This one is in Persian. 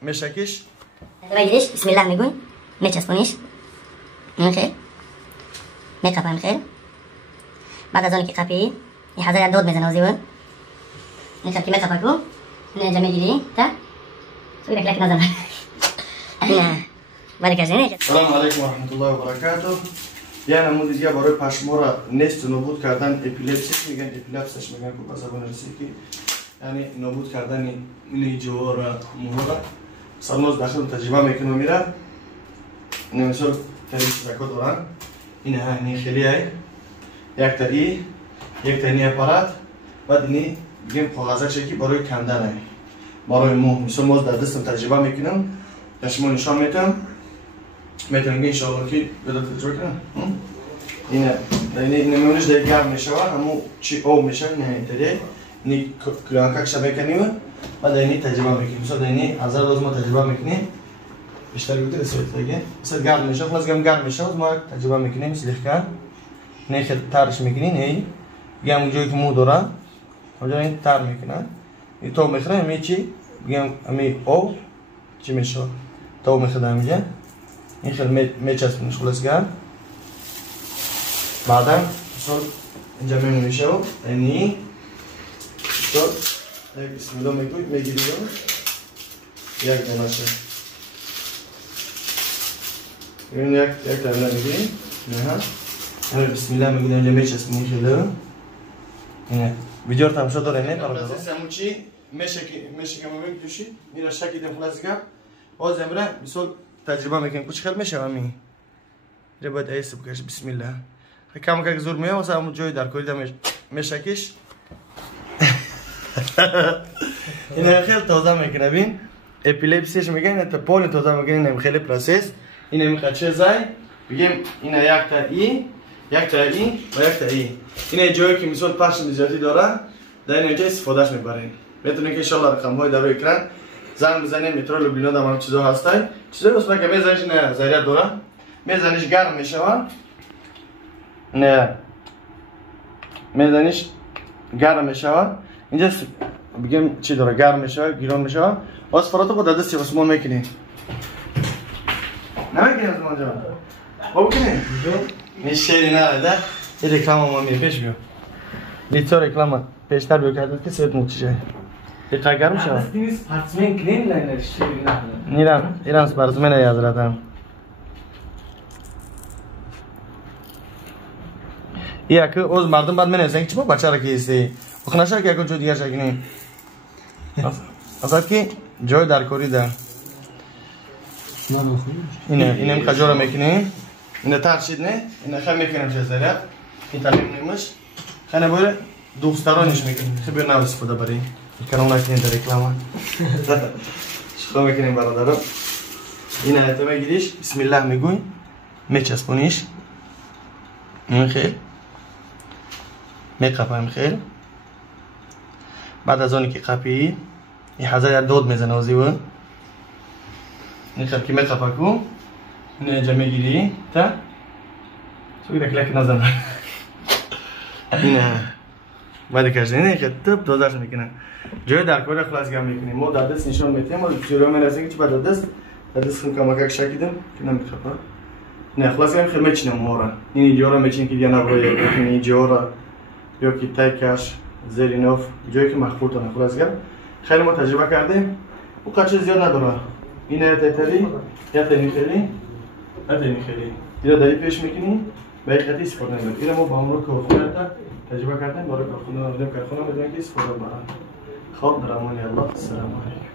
میشکیش بگیریش بسم الله میگوی میچسبونیش این خیل میقپایم خیل بعد از اون که قپی این حضر دود میزنه وزیون این خیل که میقپا کو این اینجا میگیری تا سوی لک نزنه نه ولی کجینه. سلام علیکم و رحمت الله و برکاته. یه نمونه دیگه برای پشما را نیست نابود کردن اپیلپسی میگن، اپیلپسش میگن که به زبان روسی، یعنی نابود کردن این جوار موها سرماز داخل تجربه میکنه میره. این مثال تریس دکو دارن. این ها خیلی های یک تا ای یک تا این اپارات بعد اینی بگیم کاغذ شکی برای کندن های برای مو مثال ماز در دستم تجربه میکنم تا شما نشان میتونم میتونم انشاءالله که بدات تجربه کنم. این میمونش در گرم میشه همون چی او میشه نه اینطوری نی کلانکا شبیه کنیم بعد اینی تجربه میکنیم. مثلا اینی هزار روز ما تجربه میکنیم بیشتر گویی رسید دیگه. مثلا گرم میشه خلاص گرم میشه ما تجربه میکنیم سلیخ کن نه خیلی ترش میکنین هی گم جایی که مو داره اونجا این تر میکنن این تو میخوره میچی گم امی او چی میشه تو میخوره میگه این خیلی میچسبونش خلاص گرم بعدم مثلا اینجا میشه و اینی تو بسم الله میگوید میگیری یک دانشه این یک دانه میگیری نه بسم الله میگوید اینجا میچسبونی خیلی اینه ویدیو رو تماشا داره نه برادر سموچی میشه که ما میگوشی این شکی دم خلاص گرم باز امروز مثلا تجربه میکنیم کچھ خیلی میشه همین اینجا باید ایسه بکش بسم الله کم که زور میاد واسه همون جای در کوری میشکیش این خیلی تازه میکنه بین اپیلپسیش میگن تا پول تازه میکنه این خیلی پروسس این میخواد چه زای بگیم این یک تا ای یک تا ای و یک تا ای این جایی که مثلا پخش زیادی داره در اینجا استفادهش میبرین. میتونید که ان شاء الله رقم های در روی اکران زنگ بزنید مترو لوبلینا دارم چیزا هستای چیزایی واسه که میزنیش نه ضرورت داره میزنیش گرم میشه نه میزنیش گرم میشه اینجا بگیم چی داره گرم میشه گیرون میشه باز فراتو با دستی عثمان میکنی نمیکنی عثمان جان با بکنی میشیری نرده این رکلام ما پیش بیو لیتو رکلام پیشتر بیو کرده که سویت موچیشه دقیقه گرم میشه پرسمین کنین نه شیری نه ایران پرسمین یاد رفتم یا که از مردم بعد منه چی با بچه را کیستی بخنشه که کجا دیگر شکنی اصلا که جای در کوری ده اینه کجا را میکنی اینه ترشید نه اینه خیلی میکنیم چه زیره این تعلیم نیمش خیلی باید دوسترانش میکنیم خیلی نو استفاده بری کنم نکنیم در رکلامه شخصا میکنیم برادرم اینه تو میگیریش بسم الله میگوی میچسبونیش این خیلی میقپایم خیل بعد از اونی که قپی این حضر دود میزنه وزیون این خیلی که میقپا کو این اینجا میگیری تا سوی لک نزنه اینه بعد کشنه این خیلی تب دوزش میکنه جای در کار خلاص گم میکنیم ما در دست نشان میتیم و جوری میرسیم که بعد در دست خون کمکک شکیدم که نمیخپا نه خلاص گم خیلی میچینم مورا این جورا میچین که دیگه نباید بکنی این جورا یا که تایکش زرینوف جایی که مخفوط کنه خلاص گرم خیلی ما تجربه کردیم و قچه زیاد نداره این یا تایتری یا تایی خیلی یا تایی خیلی دیگه داری پیش میکنی به یک قطعی استفاده نمید این ما با همراه کارخونه تجربه کردیم برای کارخونه بدیم کارخونه بدیم که استفاده برن خب در امان الله السلام علیکم.